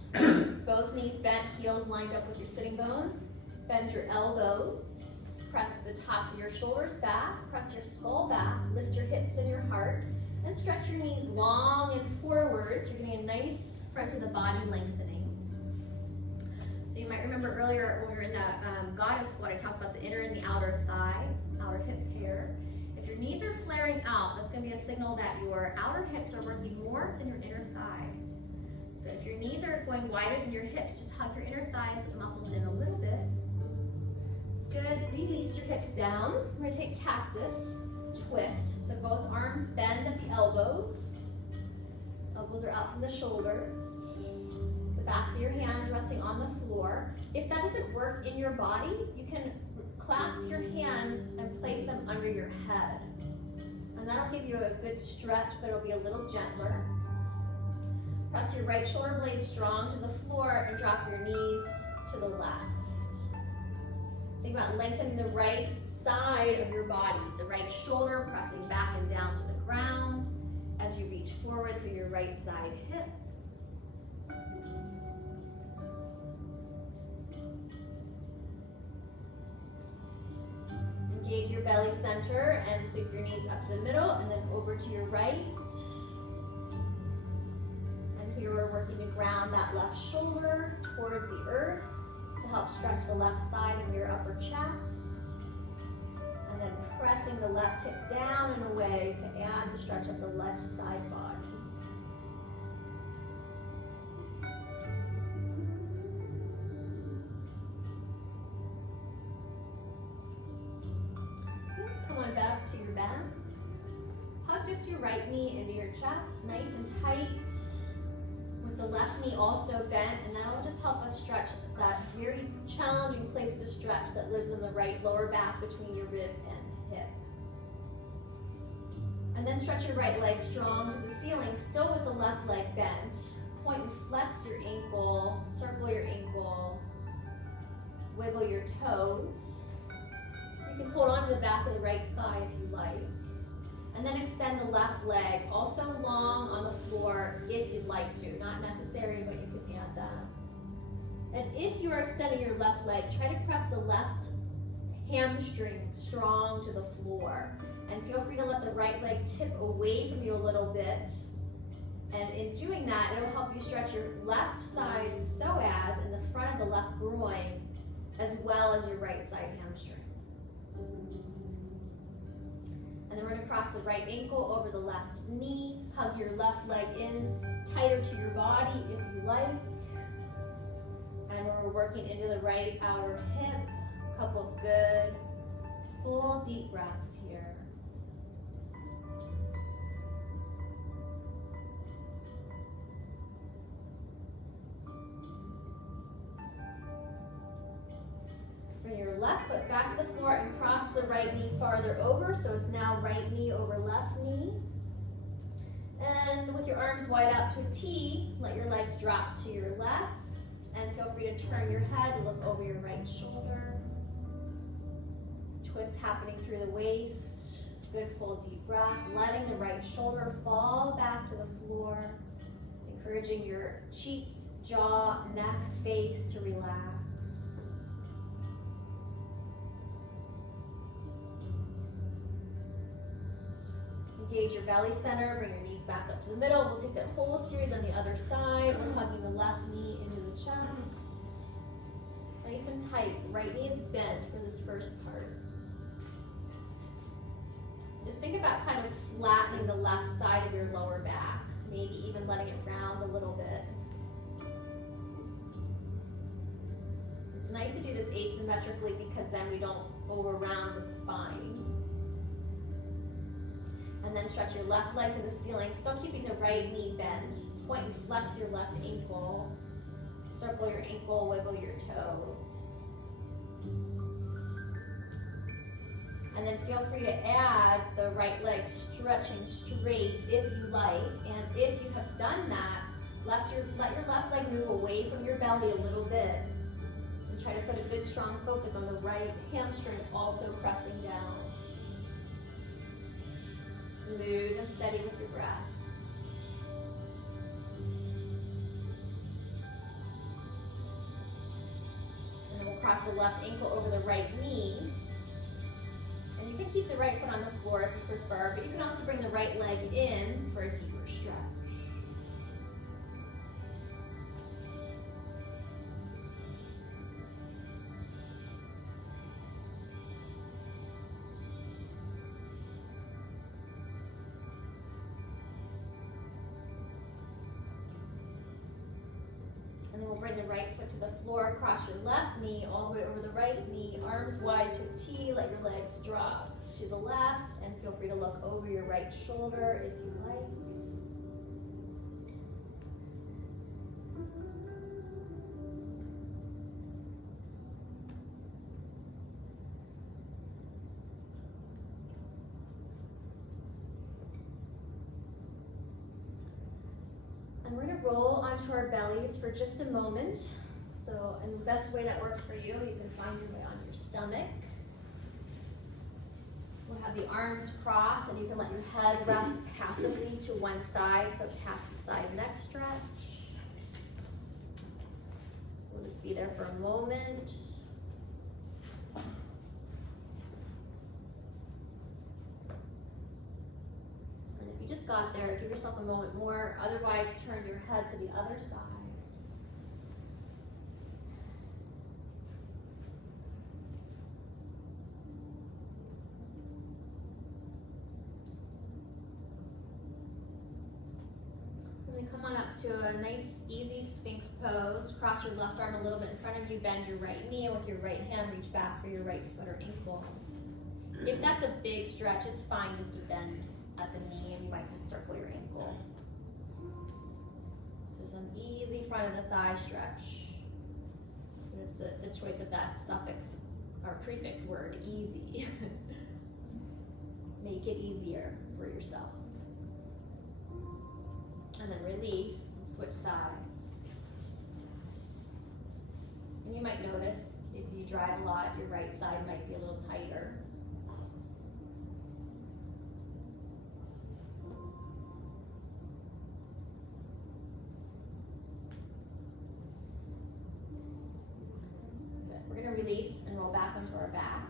Both knees bent, heels lined up with your sitting bones. Bend your elbows, press the tops of your shoulders back, press your skull back, lift your hips and your heart, and stretch your knees long and forward, so you're getting a nice front of the body lengthening. So you might remember earlier when we were in that goddess squat, I talked about the inner and the outer thigh, outer hip pair. If your knees are flaring out, that's going to be a signal that your outer hips are working more than your inner thighs. So if your knees are going wider than your hips, just hug your inner thighs muscles in a little bit. Good, release your hips down. We're going to take Cactus Twist. So both arms bend at the elbows. Elbows are out from the shoulders. The backs of your hands resting on the floor. If that doesn't work in your body, you can clasp your hands and place them under your head. And that'll give you a good stretch, but it'll be a little gentler. Press your right shoulder blade strong to the floor and drop your knees to the left. Think about lengthening the right side of your body, the right shoulder pressing back and down to the ground as you reach forward through your right side hip. Engage your belly center and sweep your knees up to the middle and then over to your right. you're working to ground that left shoulder towards the earth to help stretch the left side of your upper chest. And then pressing the left hip down and away to add the stretch of the left side body. Come on back to your back. Hug just your right knee into your chest, nice and tight, with the left knee also bent, and that will just help us stretch that very challenging place to stretch that lives in the right lower back between your rib and hip. And then stretch your right leg strong to the ceiling, still with the left leg bent. Point and flex your ankle, circle your ankle, wiggle your toes. You can hold on to the back of the right thigh if you like. And then extend the left leg, also long on the floor if you'd like to. Not necessary, but you can add that. And if you are extending your left leg, try to press the left hamstring strong to the floor. And feel free to let the right leg tip away from you a little bit. And in doing that, it'll help you stretch your left side psoas in the front of the left groin, as well as your right side hamstring. And then we're going to cross the right ankle over the left knee. Hug your left leg in tighter to your body if you like. And we're working into the right outer hip. A couple of good, full deep breaths here. Bring your left foot back to the floor and cross the right knee farther over, so it's now right knee over left knee. And with your arms wide out to a T, let your legs drop to your left, and feel free to turn your head and look over your right shoulder. Twist happening through the waist. Good full deep breath, letting the right shoulder fall back to the floor, encouraging your cheeks, jaw, neck, face to relax. Engage your belly center, bring your knees back up to the middle. We'll take that whole series on the other side. We're hugging the left knee into the chest. Nice and tight. The right knee is bent for this first part. Just think about kind of flattening the left side of your lower back, maybe even letting it round a little bit. It's nice to do this asymmetrically because then we don't over-round the spine. And then stretch your left leg to the ceiling, still keeping the right knee bent. Point and flex your left ankle. Circle your ankle, wiggle your toes. And then feel free to add the right leg stretching straight if you like. And if you have done that, let your left leg move away from your belly a little bit. And try to put a good strong focus on the right hamstring also pressing down. Smooth and steady with your breath. And then we'll cross the left ankle over the right knee. And you can keep the right foot on the floor if you prefer, but you can also bring the right leg in for a deeper stretch. And then we'll bring the right foot to the floor, cross your left knee all the way over the right knee, arms wide to a T, let your legs drop to the left, and feel free to look over your right shoulder if you like. And we're going to roll onto our bellies for just a moment. So, and the best way that works for you, you can find your way on your stomach. We'll have the arms crossed, and you can let your head rest passively to one side, so passive side neck stretch. We'll just be there for a moment. just got there. Give yourself a moment more. Otherwise, turn your head to the other side. And then come on up to a nice, easy Sphinx pose. Cross your left arm a little bit in front of you. Bend your right knee, and with your right hand, reach back for your right foot or ankle. If that's a big stretch, it's fine just to bend at the knee, and you might just circle your ankle. Just an easy front of the thigh stretch. Notice the choice of that suffix or prefix word, easy. Make it easier for yourself. And then release and switch sides. And you might notice if you drive a lot, your right side might be a little tighter. Good. We're going to release and roll back onto our back.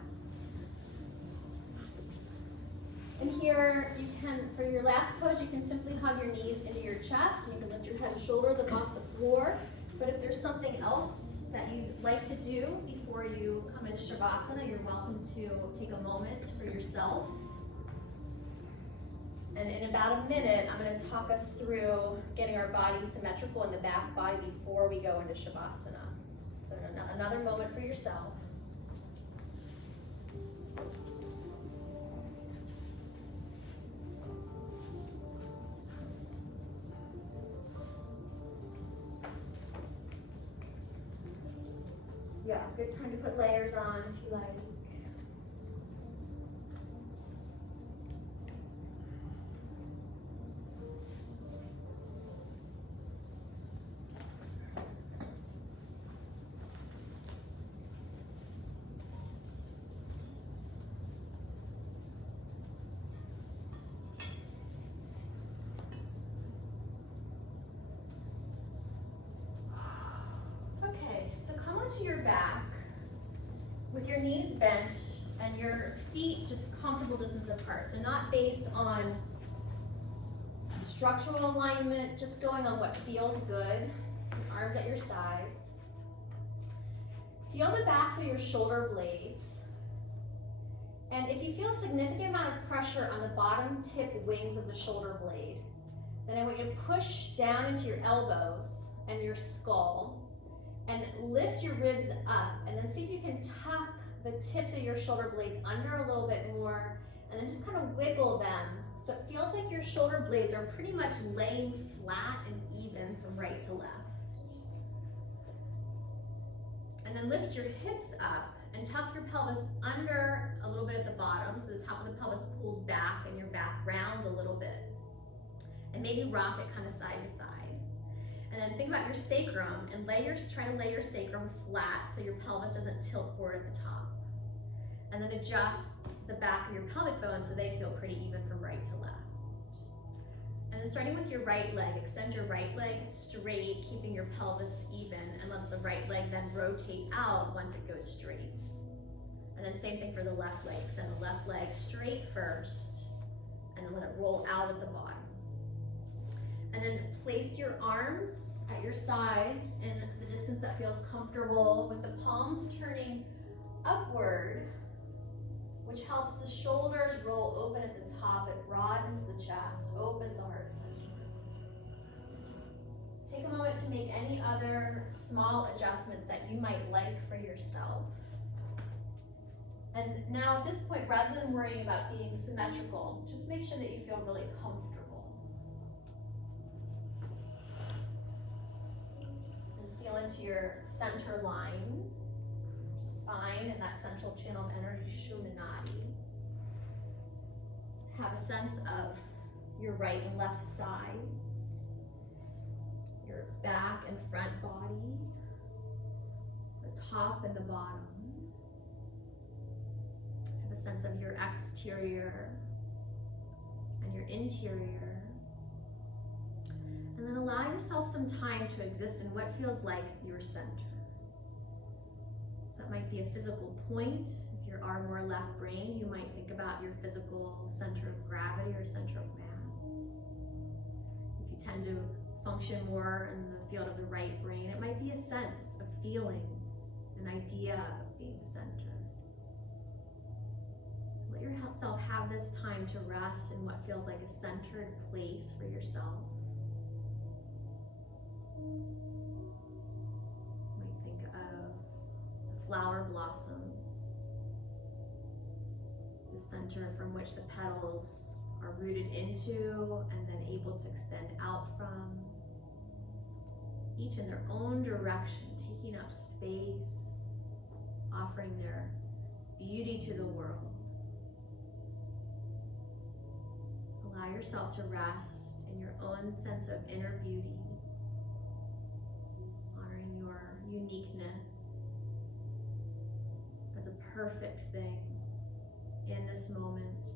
And here, you can, for your last pose, you can simply hug your knees into your chest. You can lift your head and shoulders up off the floor. But if there's something else that you'd like to do before you come into Shavasana, you're welcome to take a moment for yourself. And in about a minute, I'm going to talk us through getting our body symmetrical in the back body before we go into Shavasana. So another moment for yourself. Yeah, good time to put layers on if you like. Okay, so come onto your back with your knees bent and your feet just comfortable distance apart. So not based on structural alignment, just going on what feels good. Arms at your sides. Feel the backs of your shoulder blades. And if you feel a significant amount of pressure on the bottom tip wings of the shoulder blade, then I want you to push down into your elbows and your skull and lift your ribs up, and then see if you can tuck the tips of your shoulder blades under a little bit more, and then just kind of wiggle them so it feels like your shoulder blades are pretty much laying flat and even from right to left. And then lift your hips up and tuck your pelvis under a little bit at the bottom, so the top of the pelvis pulls back and your back rounds a little bit. And maybe rock it kind of side to side. And then think about your sacrum and try to lay your sacrum flat so your pelvis doesn't tilt forward at the top. And then adjust the back of your pelvic bones so they feel pretty even from right to left. And then starting with your right leg, extend your right leg straight, keeping your pelvis even, and let the right leg then rotate out once it goes straight. And then same thing for the left leg, extend the left leg straight first, and then let it roll out at the bottom. And then place your arms at your sides in the distance that feels comfortable, with the palms turning upward, which helps the shoulders roll open at the top. It broadens the chest, opens the heart center. Take a moment to make any other small adjustments that you might like for yourself. And now at this point, rather than worrying about being symmetrical, just make sure that you feel really comfortable. Feel into your center line, spine, and that central channel of energy, Shumanadi. Have a sense of your right and left sides, your back and front body, the top and the bottom. Have a sense of your exterior and your interior. And then allow yourself some time to exist in what feels like your center. So it might be a physical point. If you are more left brain, you might think about your physical center of gravity or center of mass. tend to function more in the field of the right brain. It might be a sense of feeling, an idea of being centered. Let yourself have this time to rest in what feels like a centered place for yourself. You might think of the flower blossoms, the center from which the petals are rooted into and then able to extend out from, each in their own direction, taking up space, offering their beauty to the world. Allow yourself to rest in your own sense of inner beauty, honoring your uniqueness as a perfect thing in this moment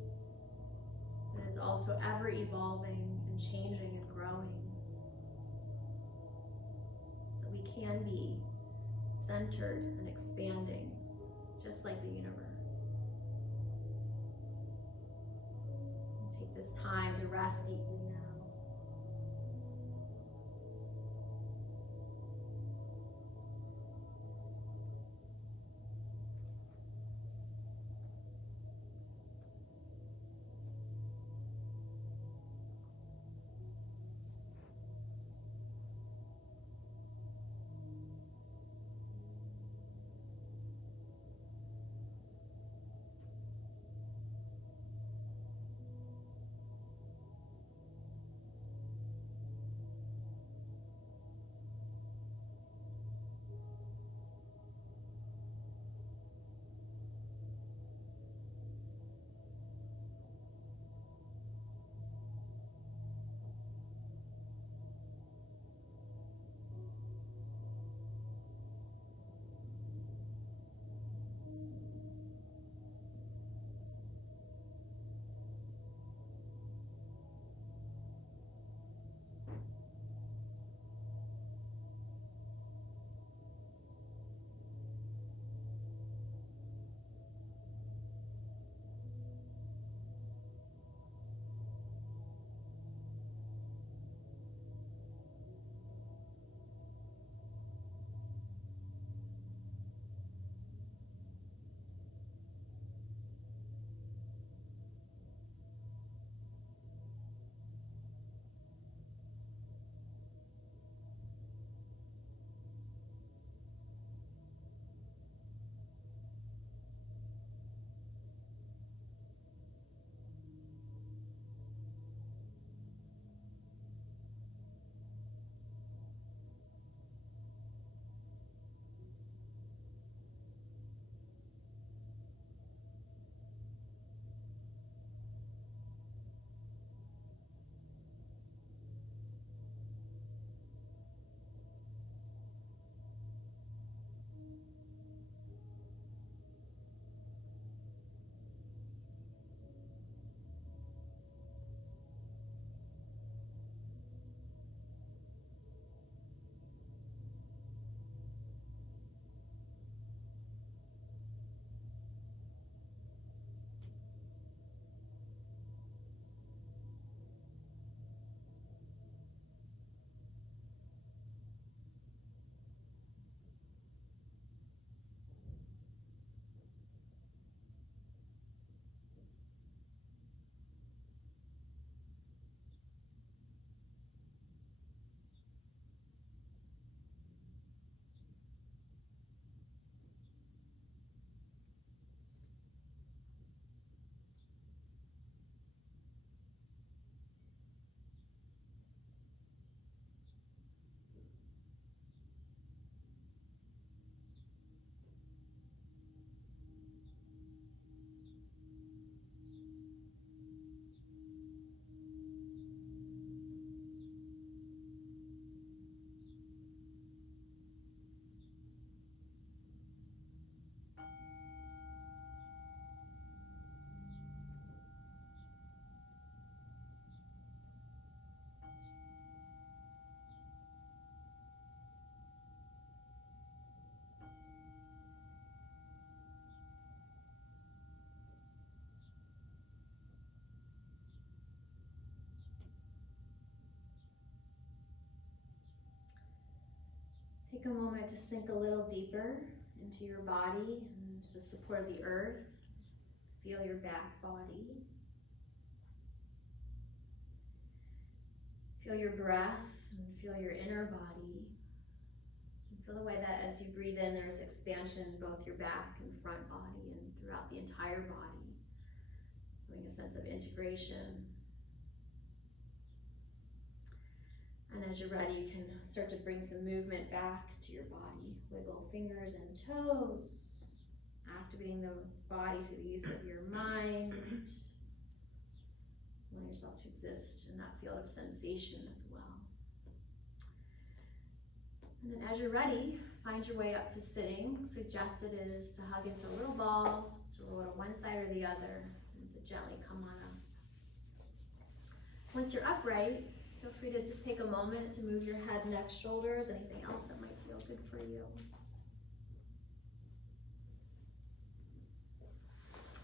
that is also ever evolving and changing and growing, so we can be centered and expanding just like the universe. Take this time to rest deeply now. Take a moment to sink a little deeper into your body and to the support of the earth. Feel your back body. Feel your breath and feel your inner body. And feel the way that as you breathe in, there's expansion in both your back and front body and throughout the entire body. Feeling a sense of integration. And as you're ready, you can start to bring some movement back to your body. Wiggle fingers and toes, activating the body through the use of your mind. Allow yourself to exist in that field of sensation as well. And then as you're ready, find your way up to sitting. Suggested is to hug into a little ball, to roll to one side or the other, and to gently come on up. Once you're upright, feel free to just take a moment to move your head, neck, shoulders, anything else that might feel good for you.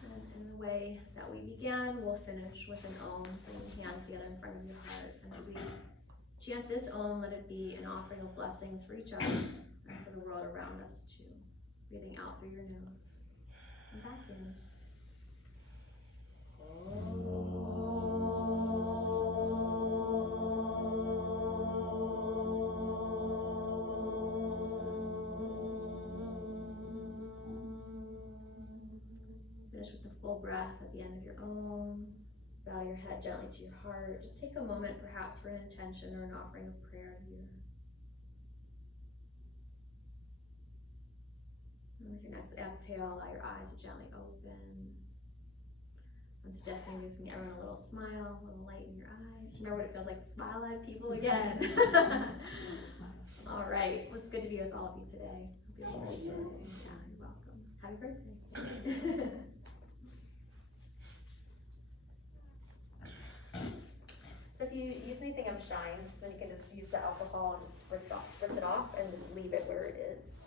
And in the way that we began, we'll finish with an Om, bringing hands together in front of your heart. And as we chant this Om, let it be an offering of blessings for each other and for the world around us too. Breathing out through your nose and back in. Finish with the full breath at the end of your Om. Bow your head gently to your heart. Just take a moment perhaps for an intention or an offering of prayer here. And with your next exhale, allow your eyes to gently open. I'm suggesting giving everyone a little smile, a little light in your eyes. Remember what it feels like to smile at people again. All right, well, it's good to be with all of you today. Hope you have a great day. Yeah, you're welcome. Happy birthday. So if you use anything of Shine's, then you can just use the alcohol and just spritz it off and just leave it where it is.